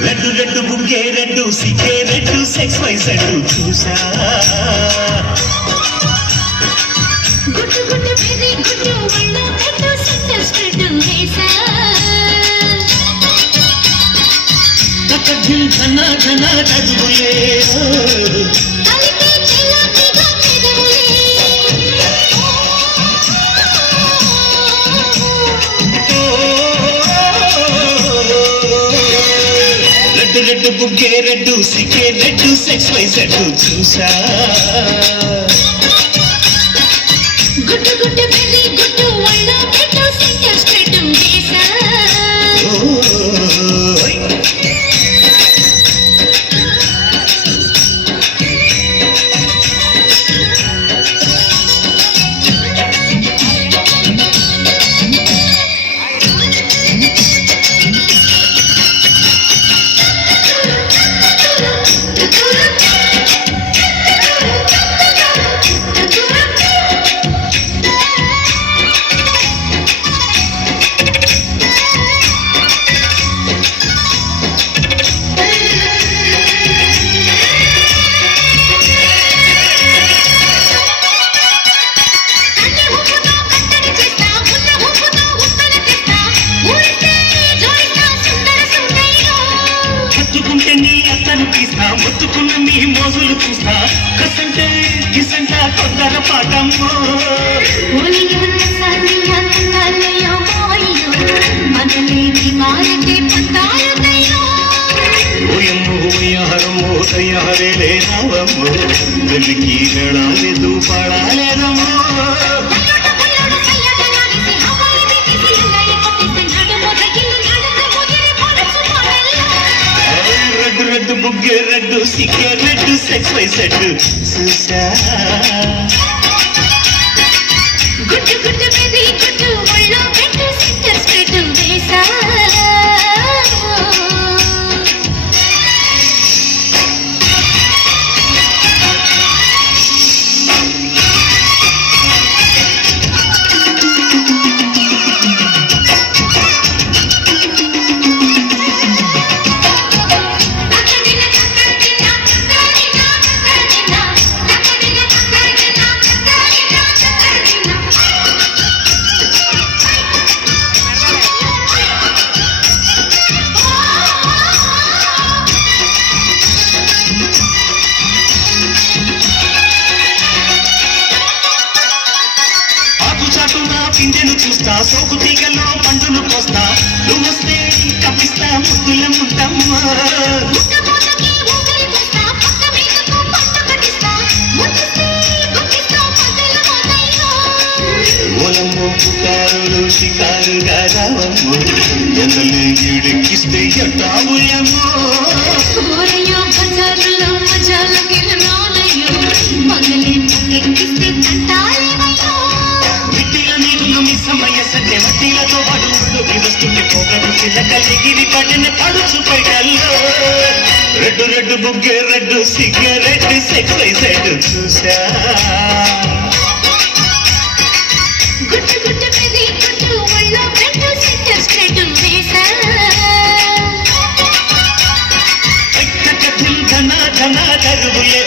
red red బుగ్గే red సిగ్గే red sex wise red చూసా గుట్టు గుట్టు వెరీ గుట్టు వల్ల రెడ్డు సెక్స్ రెడ్డు వేసా తకదిల్ ఘన ఘన డడులే రెడ్డు బుగ్గే రెడ్డు సిగ్గే రెడ్డు సెక్స్ వైజ్ రెడ్డు చూసా గుట్టు గుట్టు వెరీ గుట్టు వల్ల రెడ్డు సెక్స్ రెడ్డు వేసా మొత్తుకున్న నీ మోజులు చూస్తా కసంటే కిసంట తొందర పాటమ్మో ఓయమ్మో ఓయ్యారమ్మో తయ్యారే లేనావమ్మో గలికి గడాలేదు పాడాలేదమ్మో రెడ్డు బుగ్గే రెడ్డు సిగ్గే రెడ్డు సెక్స్ వైజ్ రెడ్డు చూసా గుట్టు గుట్టు వెరీ గుట్టు వల్ల రెడ్డు సెక్స్ రెడ్డు వేసా పిందెను చూస్తా సోకు తీగలో పండును పోస్తా నువ్వు వస్తే కప్పిస్తా ముద్దుల ముద్దమ్మా ఓలమ్మో పుకారులు షికారుగా రావమ్మో ఎందలే ఎడెక్కిస్తే ఎట్టాబుయమ్మో సమయ సంధ్య వడ్డీలతో పడుడు వస్తుంది పొగడు చిలకలిగిరి పడిన పడుచు పైటల్లో రెడ్డు రెడ్డు బుగ్గే రెడ్డు సిగ్గే రెడ్డు సెక్స్ వైజ్ రెడ్డు చూసా గుట్టు గుట్టు వెరీ గుట్టు వల్ల రెడ్డు సెక్స్ రెడ్డు వేసా ఘన ఘన దరువులే